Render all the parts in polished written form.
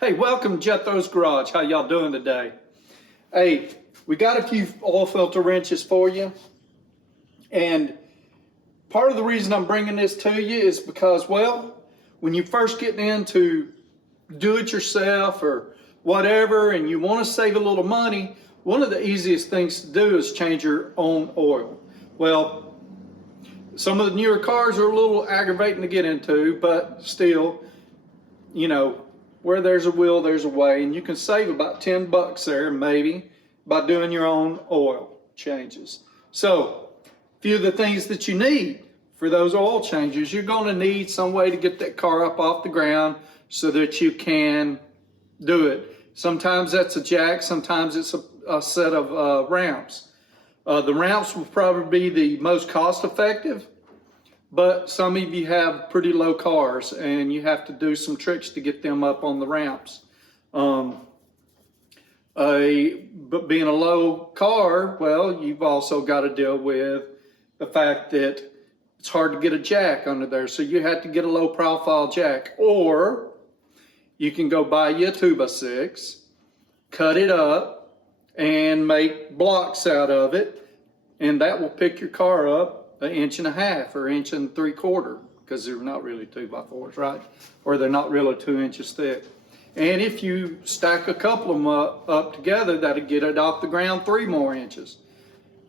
Hey, welcome to Jethro's Garage. How y'all doing today? Hey, we got a few oil filter wrenches for you. And part of the reason I'm bringing this to you is because, well, when you first get into do it yourself or whatever, and you want to save a little money, one of the easiest things to do is change your own oil. Well, some of the newer cars are a little aggravating to get into, but still, you know, where there's a will, there's a way, and you can save about 10 bucks there maybe by doing your own oil changes. So, a few of the things that you need for those oil changes, you're going to need some way to get that car up off the ground so that you can do it. Sometimes that's a jack, sometimes it's a set of ramps. The ramps will probably be the most cost effective, but some of you have pretty low cars and you have to do some tricks to get them up on the ramps. But being a low car, well, you've also got to deal with the fact that it's hard to get a jack under there. So you have to get a low profile jack, or you can go buy you a 2x6, cut it up and make blocks out of it. And that will pick your car up 1.5 inches or 1.75 inches, because they're not really 2x4s, right? Or they're not really 2 inches thick. And if you stack a couple of them up together, that'll get it off the ground 3 more inches,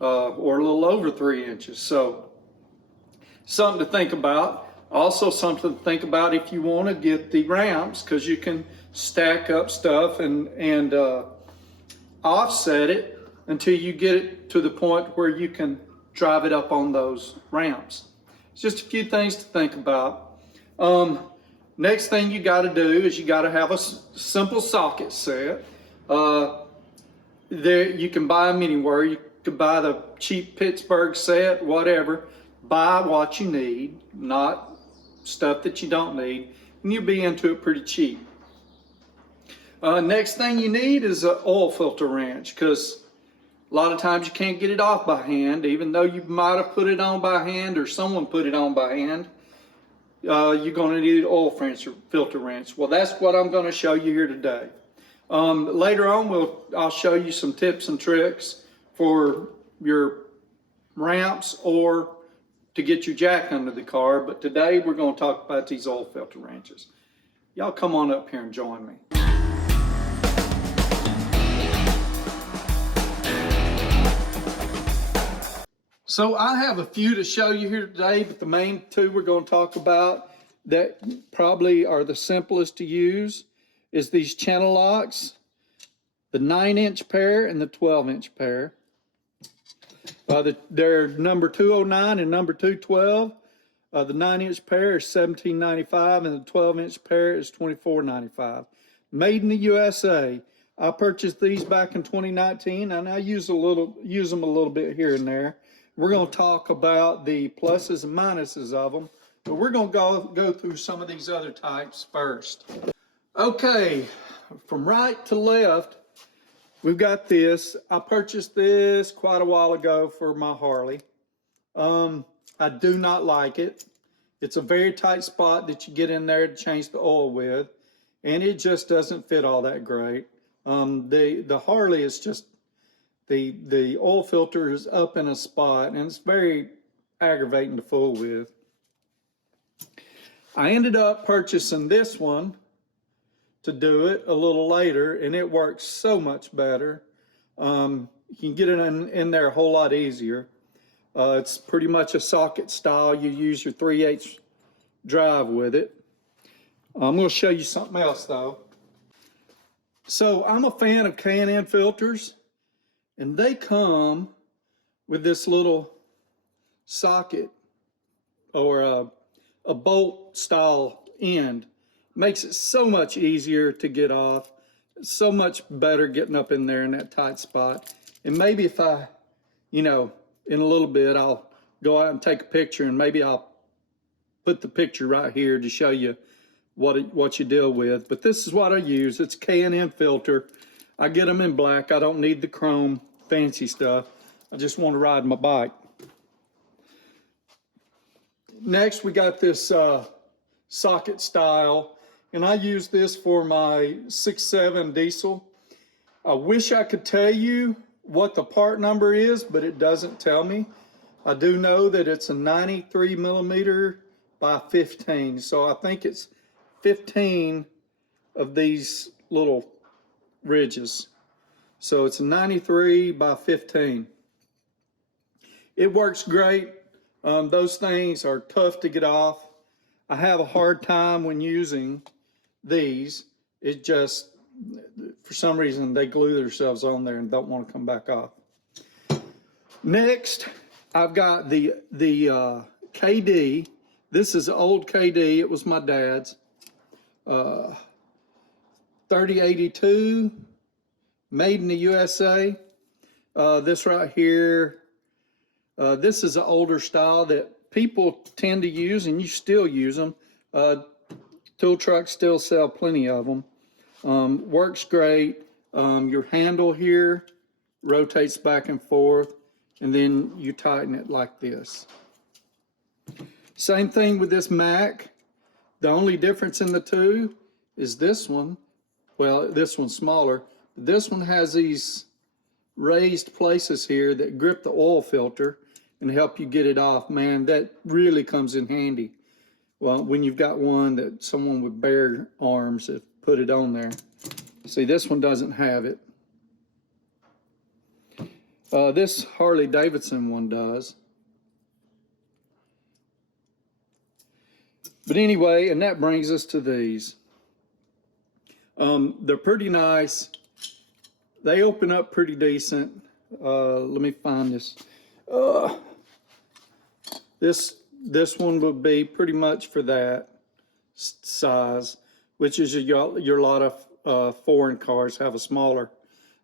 or a little over 3 inches. So something to think about. Also something to think about if you want to get the ramps, because you can stack up stuff and offset it until you get it to the point where you can drive it up on those ramps. It's just a few things to think about. Next thing you got to do is you got to have a simple socket set. You can buy them anywhere. You can buy the cheap Pittsburgh set, whatever. Buy what you need, not stuff that you don't need, and you'll be into it pretty cheap. Next thing you need is an oil filter wrench, because a lot of times you can't get it off by hand, even though you might have put it on by hand or someone put it on by hand. You're going to need an oil filter wrench. Well, that's what I'm going to show you here today. Later on, I'll show you some tips and tricks for your ramps or to get your jack under the car. But today we're going to talk about these oil filter wrenches. Y'all come on up here and join me. So I have a few to show you here today, but the main two we're going to talk about that probably are the simplest to use is these Channellocks, the 9-inch pair and the 12-inch pair. They're number 209 and number 212. The 9-inch pair is $17.95 and the 12-inch pair is $24.95. Made in the USA. I purchased these back in 2019 and I use them a little bit here and there. We're going to talk about the pluses and minuses of them, but we're going to go through some of these other types first. Okay, from right to left, we've got this. I purchased this quite a while ago for my Harley. I do not like it. It's a very tight spot that you get in there to change the oil with, and it just doesn't fit all that great. The Harley is just, the oil filter is up in a spot, and it's very aggravating to fool with. I ended up purchasing this one to do it a little later, and it works so much better. You can get it in there a whole lot easier. It's pretty much a socket style. You use your 3/8 drive with it. I'm going to show you something else though. So I'm a fan of K&N filters, and they come with this little socket or a bolt style end. Makes it so much easier to get off, so much better getting up in there in that tight spot. And maybe if I, in a little bit, I'll go out and take a picture, and maybe I'll put the picture right here to show you what you deal with. But this is what I use. It's K&N filter. I get them in black. I don't need the chrome fancy stuff. I just want to ride my bike. Next, we got this socket style, and I use this for my 6.7 diesel. I wish I could tell you what the part number is, but it doesn't tell me. I do know that it's a 93 millimeter by 15, so I think it's 15 of these little ridges. So it's a 93 by 15. It works great. Those things are tough to get off. I have a hard time when using these. It just, for some reason, they glue themselves on there and don't want to come back off. Next, I've got the KD. This is old KD. It was my dad's. 3082, made in the USA. This right here, this is an older style that people tend to use, and you still use them. Tool trucks still sell plenty of them. Works great. Your handle here rotates back and forth, and then you tighten it like this. Same thing with this Mac. The only difference in the two is this one. Well, this one's smaller. This one has these raised places here that grip the oil filter and help you get it off. Man, that really comes in handy. Well, when you've got one that someone with bare arms have put it on there. See, this one doesn't have it. This Harley Davidson one does. But anyway, and that brings us to these. They're pretty nice. They open up pretty decent. Let me find this. This one would be pretty much for that size, which is your lot of foreign cars have a smaller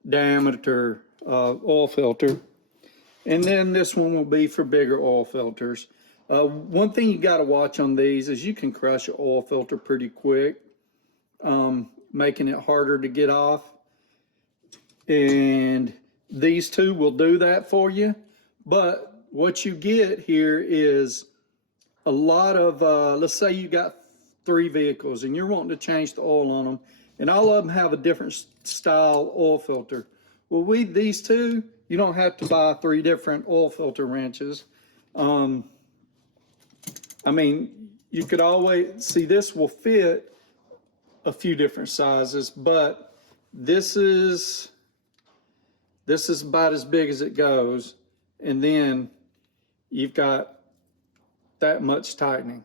diameter oil filter. And then this one will be for bigger oil filters. One thing you got to watch on these is you can crush an oil filter pretty quick, making it harder to get off. And these two will do that for you. But what you get here is a lot of, let's say you got 3 vehicles and you're wanting to change the oil on them, and all of them have a different style oil filter. Well, these two, you don't have to buy 3 different oil filter wrenches. I mean, you could always see this will fit a few different sizes, but this is about as big as it goes, and then you've got that much tightening.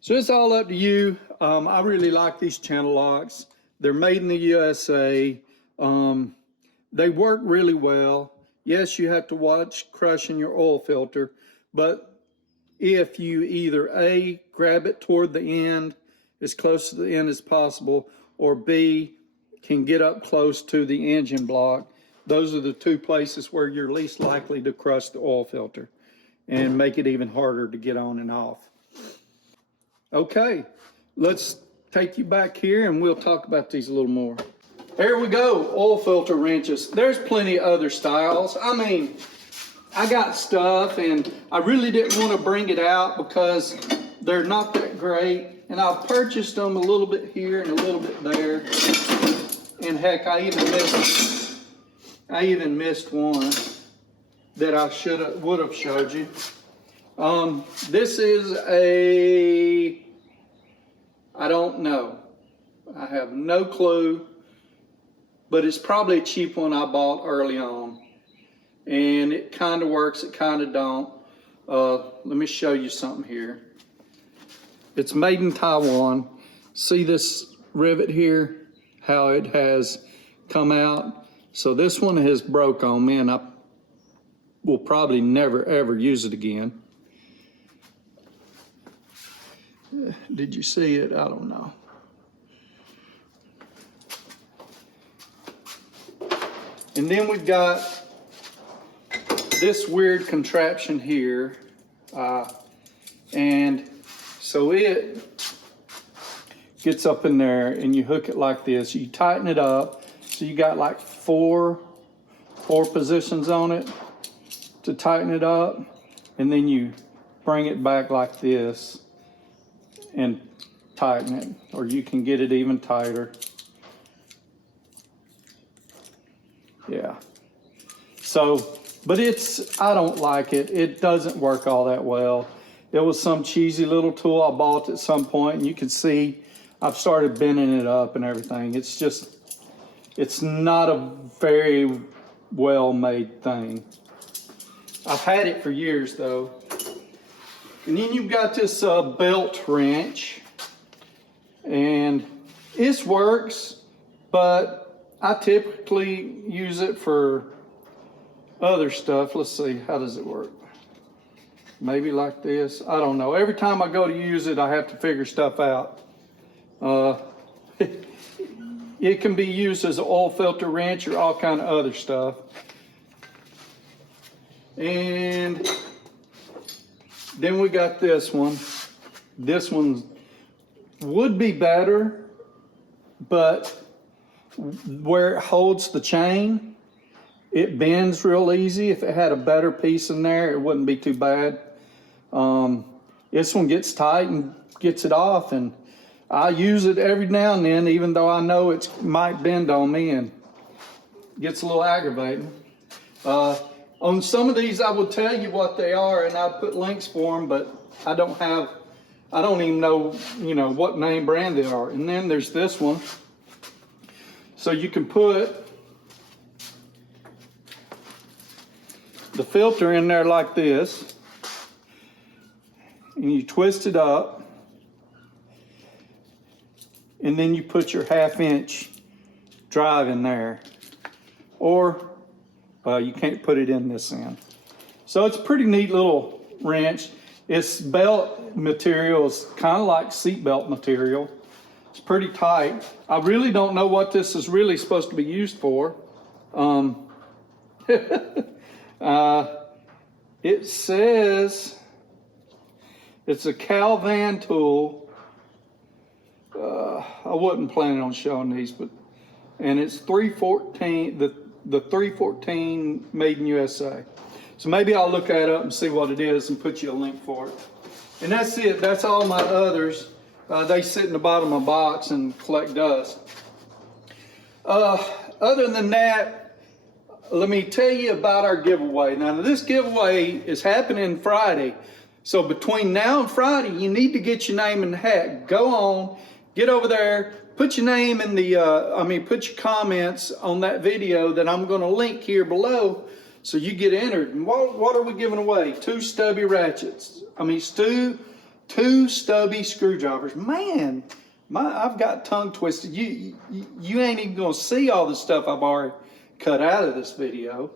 So it's all up to you. I really like these Channellocks. They're made in the USA. They work really well. Yes, you have to watch crushing your oil filter, but if you either A, grab it toward the end, as close to the end as possible, or B, can get up close to the engine block, those are the 2 places where you're least likely to crush the oil filter and make it even harder to get on and off. Okay, let's take you back here and we'll talk about these a little more. There we go, oil filter wrenches. There's plenty of other styles. I mean, I got stuff and I really didn't want to bring it out because they're not that great. And I've purchased them a little bit here and a little bit there. And heck, I even missed one that I would have showed you. This is I don't know. I have no clue, but it's probably a cheap one I bought early on. And it kind of works, it kind of don't. Let me show you something here. It's made in Taiwan. See this rivet here? How it has come out? So this one has broke on me, and I will probably never ever use it again. Did you see it? I don't know. And then we've got this weird contraption here, and so it gets up in there and you hook it like this. You tighten it up, so you got like four positions on it to tighten it up, and then you bring it back like this and tighten it, or you can get it even tighter. Yeah. So, but I don't like it. It doesn't work all that well. It was some cheesy little tool I bought at some point, and you can see I've started bending it up and everything. It's not a very well made thing. I've had it for years though. And then you've got this belt wrench, and this works, but I typically use it for other stuff. Let's see, how does it work? Maybe like this, I don't know. Every time I go to use it, I have to figure stuff out. It can be used as an oil filter wrench or all kind of other stuff. And then we got this one. This one would be better, but where it holds the chain, it bends real easy. If it had a better piece in there, it wouldn't be too bad. This one gets tight and gets it off, and I use it every now and then, even though I know it might bend on me and gets a little aggravating. On some of these, I would tell you what they are, and I'd put links for them, but I don't even know, what name brand they are. And then there's this one. So you can put the filter in there like this, and you twist it up, and then you put your 1/2-inch drive in there, or you can't put it in this end. So it's a pretty neat little wrench. Its belt material is kind of like seat belt material. It's pretty tight. I really don't know what this is really supposed to be used for. It says it's a Calvan tool. I wasn't planning on showing these, and it's 314, the 314 made in USA. So maybe I'll look that up and see what it is and put you a link for it. And that's it. That's all my others. They sit in the bottom of my box and collect dust. Other than that, let me tell you about our giveaway. Now, this giveaway is happening Friday. So between now and Friday, you need to get your name in the hat. Go on, get over there, put your name in the, put your comments on that video that I'm going to link here below so you get entered. And what are we giving away? 2 stubby ratchets. Two stubby screwdrivers. Man, I've got tongue twisted. You ain't even going to see all the stuff I've already cut out of this video.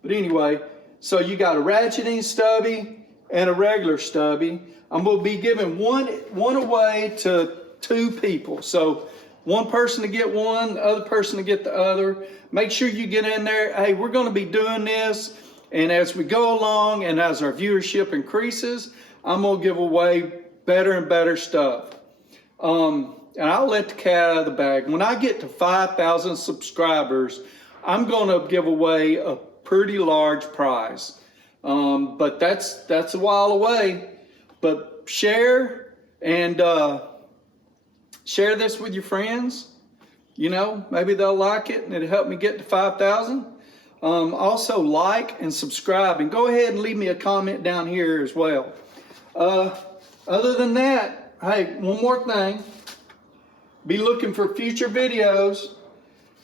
But anyway, so you got a ratcheting stubby and a regular stubby. I'm going to be giving one away to 2 people. So one person to get one, the other person to get the other. Make sure you get in there. Hey, we're going to be doing this, and as we go along and as our viewership increases, I'm going to give away better and better stuff. And I'll let the cat out of the bag. When I get to 5,000 subscribers, I'm going to give away a pretty large prize. But that's a while away. But share and share this with your friends. Maybe they'll like it and it'll help me get to 5,000. Also like and subscribe, and go ahead and leave me a comment down here as well. Other than that, hey, one more thing. Be looking for future videos.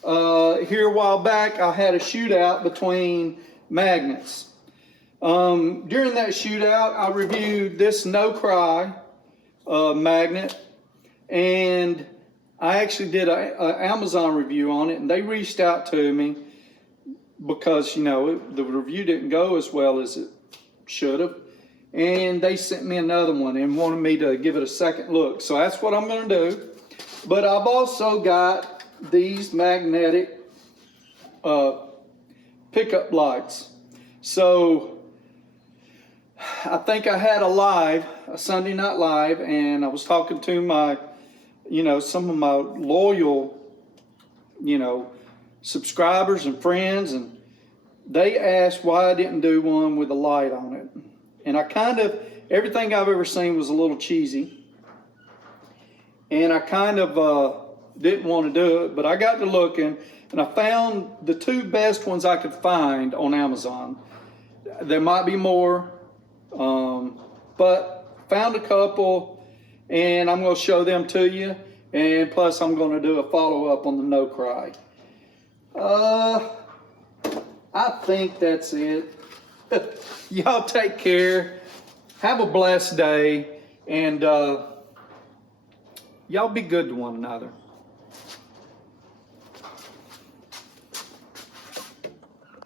Here a while back, I had a shootout between magnets. During that shootout, I reviewed this No Cry magnet, and I actually did an Amazon review on it, and they reached out to me because, the review didn't go as well as it should have. And they sent me another one and wanted me to give it a second look. So that's what I'm going to do. But I've also got these magnetic pickup lights. So I think I had a Sunday night live, and I was talking to my, some of my loyal, subscribers and friends, and they asked why I didn't do one with a light on it. And everything I've ever seen was a little cheesy. and I kind of didn't want to do it, but I got to looking, and I found the 2 best ones I could find on Amazon. There might be more, but found a couple, and I'm going to show them to you. And plus, I'm going to do a follow-up on the No Cry. I think that's it. Y'all take care. Have a blessed day. And y'all be good to one another.